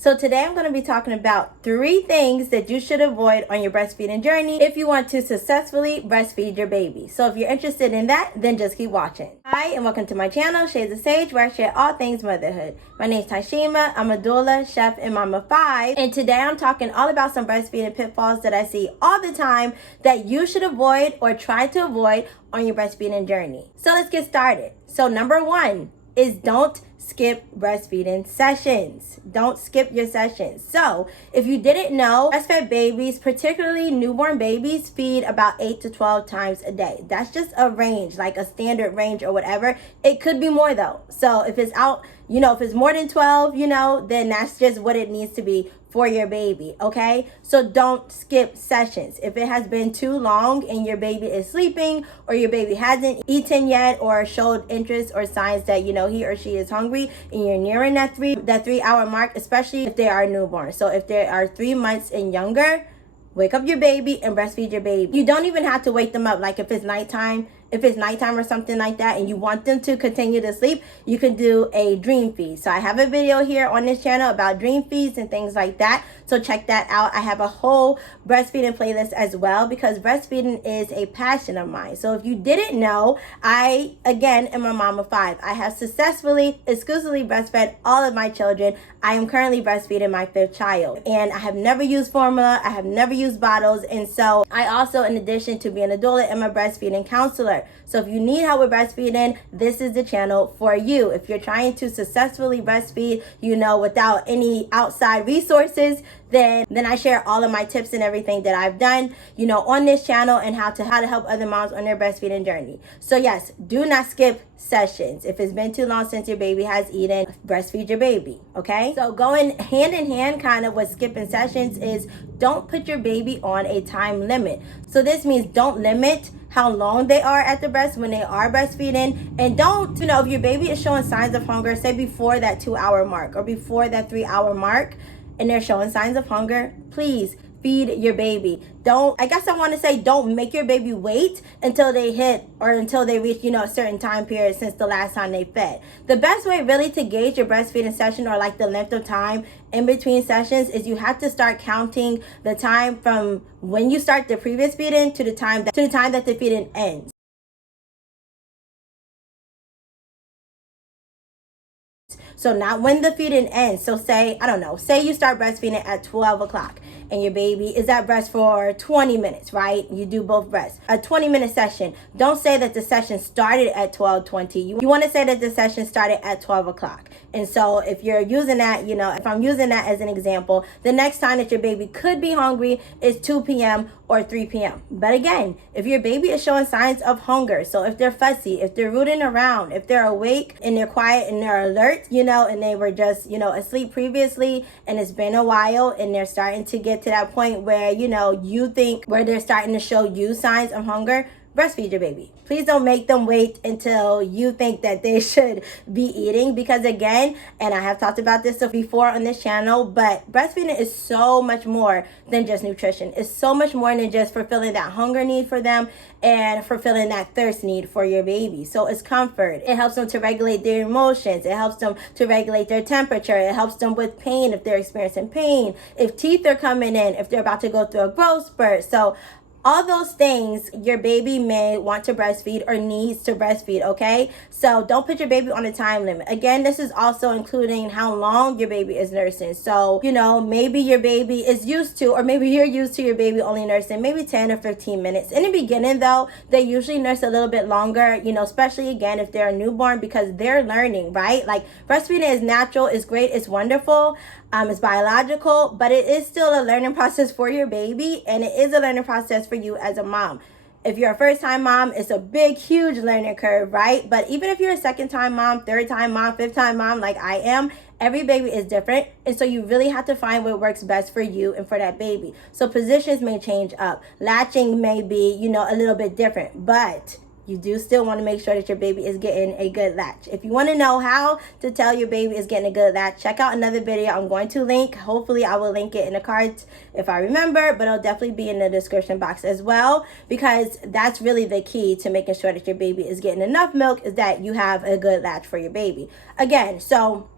So today I'm going to be talking about 3 things that you should avoid on your breastfeeding journey if you want to successfully breastfeed your baby. So if you're interested in that, then just keep watching. Hi, and welcome to my channel, Shades of Sage, where I share all things motherhood. My name is Tashima. I'm a doula, chef, and mama of 5. And today I'm talking all about some breastfeeding pitfalls that I see all the time that you should avoid or try to avoid on your breastfeeding journey. So let's get started. So number 1 is don't skip breastfeeding sessions. Don't skip your sessions. So if you didn't know, breastfed babies, particularly newborn babies, feed about 8 to 12 times a day. That's just a range, like a standard range or whatever. It could be more though. So if it's out, if it's more than 12, then that's just what it needs to be for your baby, okay? So don't skip sessions. If it has been too long and your baby is sleeping or your baby hasn't eaten yet or showed interest or signs that, he or she is hungry and you're nearing that 3-hour mark, especially if they are newborn. So if they are 3 months and younger, wake up your baby and breastfeed your baby. You don't even have to wake them up. Like if it's nighttime or something like that and you want them to continue to sleep, you can do a dream feed. So I have a video here on this channel about dream feeds and things like that. So check that out. I have a whole breastfeeding playlist as well because breastfeeding is a passion of mine. So if you didn't know, I, again, am a mom of 5. I have successfully, exclusively breastfed all of my children. I am currently breastfeeding my 5th child. And I have never used formula. I have never used bottles. And so I also, in addition to being a doula, am a breastfeeding counselor. So if you need help with breastfeeding, this is the channel for you. If you're trying to successfully breastfeed, without any outside resources, then I share all of my tips and everything that I've done, on this channel and how to help other moms on their breastfeeding journey. So yes, do not skip sessions. If it's been too long since your baby has eaten, breastfeed your baby, okay? So going hand in hand kind of with skipping sessions is don't put your baby on a time limit. So this means don't limit how long they are at the breast when they are breastfeeding, and don't, if your baby is showing signs of hunger, say before that 2-hour mark or before that 3-hour mark, and they're showing signs of hunger, please feed your baby. Don't make your baby wait until they hit or until they reach, a certain time period since the last time they fed. The best way really to gauge your breastfeeding session or like the length of time in between sessions is you have to start counting the time from when you start the previous feeding to the time that the feeding ends. So not when the feeding ends. So say you start breastfeeding at 12 o'clock and your baby is at breast for 20 minutes, right? You do both breasts. A 20-minute session. Don't say that the session started at 12:20. You want to say that the session started at 12 o'clock. And so if you're using that, if I'm using that as an example, the next time that your baby could be hungry is 2 p.m. or 3 p.m. But again, if your baby is showing signs of hunger, so if they're fussy, if they're rooting around, if they're awake and they're quiet and they're alert, and they were just, asleep previously and it's been a while and they're starting to get to that point where, you think where they're starting to show you signs of hunger, breastfeed your baby. Please don't make them wait until you think that they should be eating, because again, and I have talked about this before on this channel, but breastfeeding is so much more than just nutrition. It's so much more than just fulfilling that hunger need for them and fulfilling that thirst need for your baby. So it's comfort. It helps them to regulate their emotions. It helps them to regulate their temperature. It helps them with pain if they're experiencing pain, if teeth are coming in, if they're about to go through a growth spurt. So all those things your baby may want to breastfeed or needs to breastfeed, okay? So don't put your baby on a time limit. Again, this is also including how long your baby is nursing. So, maybe your baby is used to, or maybe you're used to your baby only nursing maybe 10 or 15 minutes. In the beginning, though, they usually nurse a little bit longer, especially again if they're a newborn, because they're learning, right? Like breastfeeding is natural, it's great, it's wonderful. It's biological, but it is still a learning process for your baby, and it is a learning process for you as a mom. If you're a first-time mom, it's a big, huge learning curve, right? But even if you're a second-time mom, third-time mom, fifth-time mom, like I am, every baby is different. And so you really have to find what works best for you and for that baby. So positions may change up. Latching may be, a little bit different, but you do still want to make sure that your baby is getting a good latch. If you want to know how to tell your baby is getting a good latch, check out another video I'm going to link. Hopefully I will link it in the cards if I remember, but it'll definitely be in the description box as well, because that's really the key to making sure that your baby is getting enough milk, is that you have a good latch for your baby. Again, so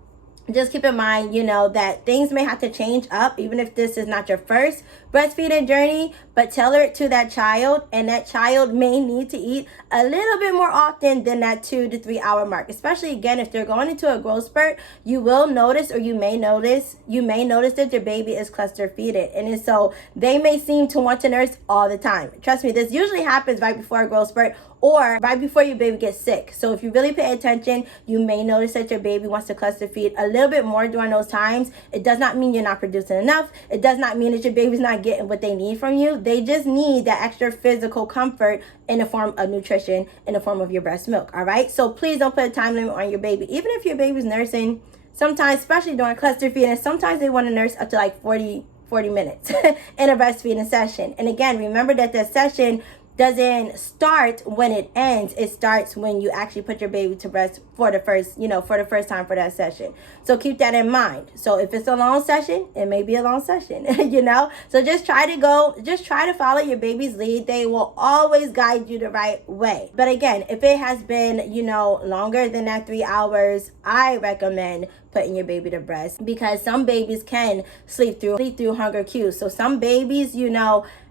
just keep in mind, that things may have to change up, even if this is not your first breastfeeding journey, but tailor it to that child, and that child may need to eat a little bit more often than that 2 to 3 hour mark. Especially, again, if they're going into a growth spurt, you will notice, or you may notice that your baby is cluster feeding, and so they may seem to want to nurse all the time. Trust me, this usually happens right before a growth spurt or right before your baby gets sick. So if you really pay attention, you may notice that your baby wants to cluster feed a little bit more during those times. It does not mean you're not producing enough. It does not mean that your baby's not getting what they need from you. They just need that extra physical comfort in the form of nutrition, in the form of your breast milk. All right. So please don't put a time limit on your baby. Even if your baby's nursing, sometimes, especially during cluster feeding, sometimes they want to nurse up to like 40 minutes in a breastfeeding session. And again, remember that the session doesn't start when it ends. It starts when you actually put your baby to rest for the first time for that session. So keep that in mind. So if it's a long session, it may be a long session, So just try to follow your baby's lead. They will always guide you the right way. But again, if it has been, longer than that 3 hours, I recommend putting your baby to breast, because some babies can sleep through hunger cues. So some babies,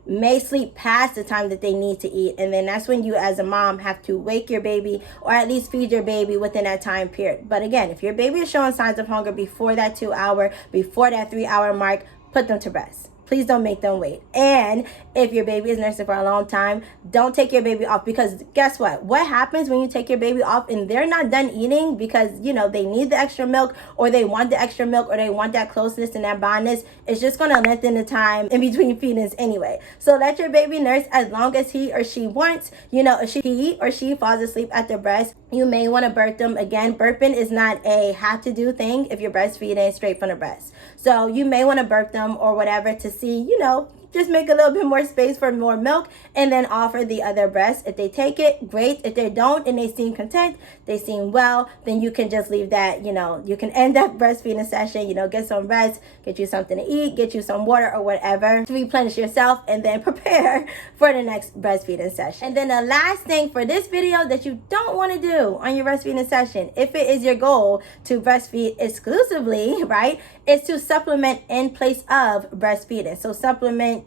may sleep past the time that they need to eat, and then that's when you as a mom have to wake your baby, or at least feed your baby within that time period. But again, if your baby is showing signs of hunger before that 2 hour, before that 3 hour mark, put them to rest. Please don't make them wait. And if your baby is nursing for a long time, don't take your baby off, because guess what? What happens when you take your baby off and they're not done eating because, they need the extra milk, or they want the extra milk, or they want that closeness and that bondness? It's just going to lengthen the time in between feedings anyway. So let your baby nurse as long as he or she wants. If he or she falls asleep at the breast, you may want to birth them. Again, burping is not a have to do thing if you're breastfeeding straight from the breast. So you may want to birth them or whatever to see, just make a little bit more space for more milk, and then offer the other breast. If they take it, great. If they don't and they seem content, they seem well, then you can just leave that, you can end that breastfeeding session, get some rest, get you something to eat, get you some water or whatever to replenish yourself, and then prepare for the next breastfeeding session. And then the last thing for this video that you don't want to do on your breastfeeding session, if it is your goal to breastfeed exclusively, right, is to supplement in place of breastfeeding. So supplementation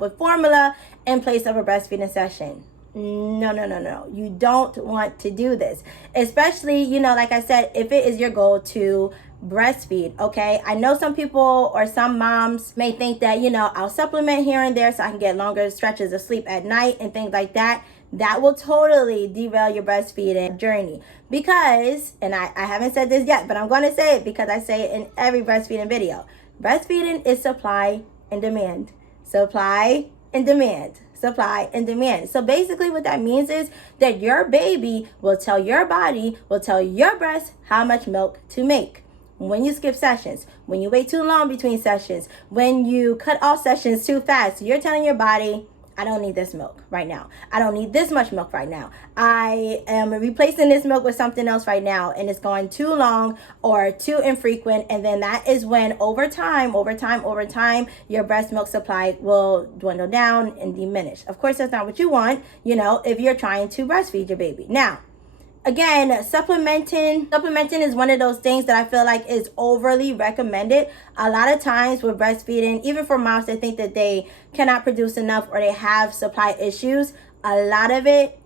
with formula in place of a breastfeeding session. No. You don't want to do this. Especially, like I said, if it is your goal to breastfeed, okay? I know some people or some moms may think that, I'll supplement here and there so I can get longer stretches of sleep at night and things like that. That will totally derail your breastfeeding journey, because, and I haven't said this yet, but I'm going to say it because I say it in every breastfeeding video. Breastfeeding is supply and demand. Supply and demand. Supply and demand. So basically what that means is that your baby will tell your body, will tell your breast how much milk to make. When you skip sessions, when you wait too long between sessions, when you cut off sessions too fast, you're telling your body, I don't need this milk right now. I don't need this much milk right now. I am replacing this milk with something else right now, and it's going too long or too infrequent. And then that is when over time, your breast milk supply will dwindle down and diminish. Of course, that's not what you want, if you're trying to breastfeed your baby. Now, again, supplementing is one of those things that I feel like is overly recommended. A lot of times with breastfeeding, even for moms that think that they cannot produce enough or they have supply issues, a lot of it,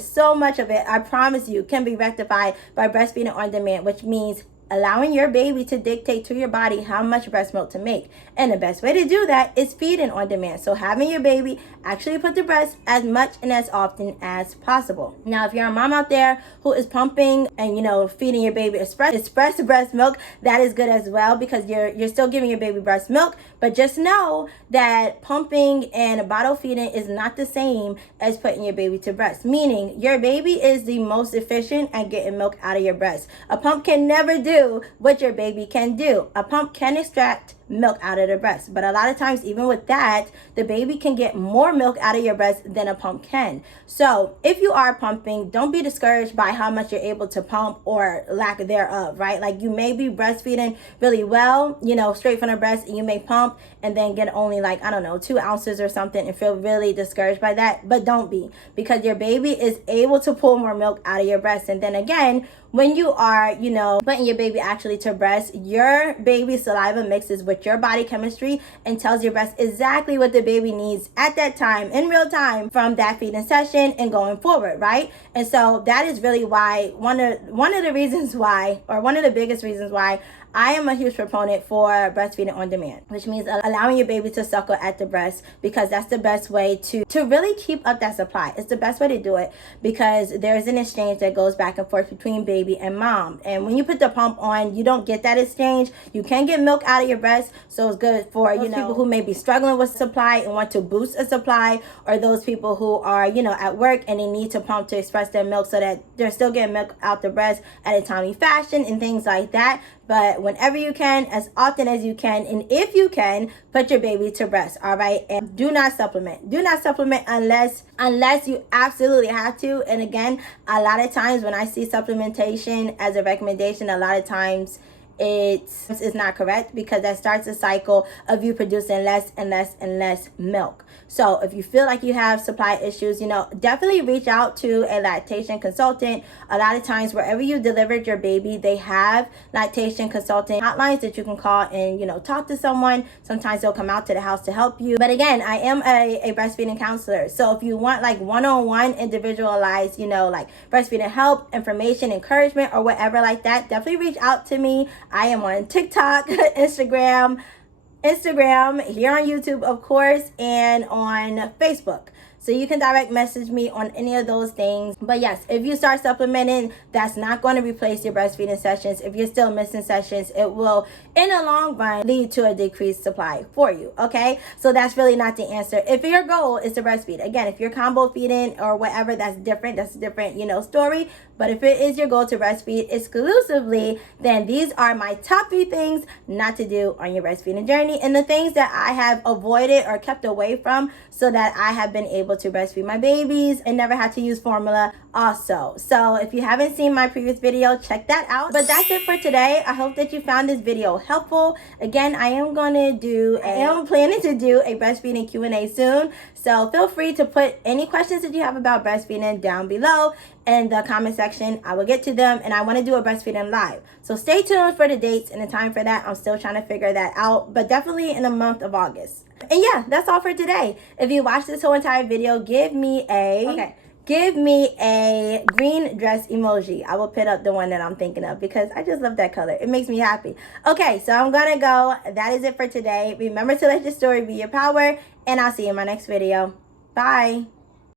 so much of it, I promise you, can be rectified by breastfeeding on demand, which means allowing your baby to dictate to your body how much breast milk to make. And the best way to do that is feeding on demand. So having your baby actually put to breast as much and as often as possible. Now, if you're a mom out there who is pumping and, feeding your baby express breast milk, that is good as well, because you're still giving your baby breast milk. But just know that pumping and bottle feeding is not the same as putting your baby to breast, meaning your baby is the most efficient at getting milk out of your breast. A pump can never do what your baby can do. A pump can extract milk out of the breast. But a lot of times, even with that, the baby can get more milk out of your breast than a pump can. So if you are pumping, don't be discouraged by how much you're able to pump or lack thereof, right? Like, you may be breastfeeding really well, you know, straight from the breast, and you may pump and then get only like, I don't know, 2 ounces or something, and feel really discouraged by that. But don't be, because your baby is able to pull more milk out of your breast. And then again, when you are, you know, putting your baby actually to breast, your baby's saliva mixes with your body chemistry and tells your breast exactly what the baby needs at that time, in real time, from that feeding session and going forward, right? And so that is really why one of the reasons why, or one of the biggest reasons why, I am a huge proponent for breastfeeding on demand, which means allowing your baby to suckle at the breast, because that's the best way to really keep up that supply. It's the best way to do it, because there's an exchange that goes back and forth between baby and mom. And when you put the pump on, you don't get that exchange. You can get milk out of your breast, so it's good for, you know, people who may be struggling with supply and want to boost a supply, or those people who are, you know, at work and they need to pump to express their milk so that they're still getting milk out the breast at a timely fashion and things like that. But whenever you can, as often as you can, and if you can, put your baby to breast, all right? And do not supplement. Do not supplement unless you absolutely have to. And again, a lot of times when I see supplementation as a recommendation, a lot of times it's not correct, because that starts a cycle of you producing less and less and less milk. So if you feel like you have supply issues, you know, definitely reach out to a lactation consultant. A lot of times, wherever you delivered your baby, they have lactation consultant hotlines that you can call and, you know, talk to someone. Sometimes they'll come out to the house to help you. But again, I am a breastfeeding counselor. So if you want like one-on-one individualized, you know, like breastfeeding help, information, encouragement, or whatever like that, definitely reach out to me. I am on TikTok, Instagram, here on YouTube, of course, and on Facebook. So you can direct message me on any of those things. But yes, if you start supplementing, that's not going to replace your breastfeeding sessions. If you're still missing sessions, it will, in the long run, lead to a decreased supply for you, okay? So that's really not the answer. If your goal is to breastfeed, again, if you're combo feeding or whatever, that's different. That's a different, you know, story. But if it is your goal to breastfeed exclusively, then these are my top 3 things not to do on your breastfeeding journey, and the things that I have avoided or kept away from so that I have been able to breastfeed my babies and never had to use formula also. So if you haven't seen my previous video, check that out. But that's it for today. I hope that you found this video helpful. Again, I am planning to do a breastfeeding Q&A soon. So feel free to put any questions that you have about breastfeeding down below in the comment section. I will get to them, and I want to do a breastfeeding live. So stay tuned for the dates and the time for that. I'm still trying to figure that out, but definitely in the month of August. And yeah, that's all for today. If you watched this whole entire video, give me a green dress emoji. I will put up the one that I'm thinking of, because I just love that color. It makes me happy. Okay, so I'm gonna go. That is it for today. Remember to let your story be your power, and I'll see you in my next video. Bye.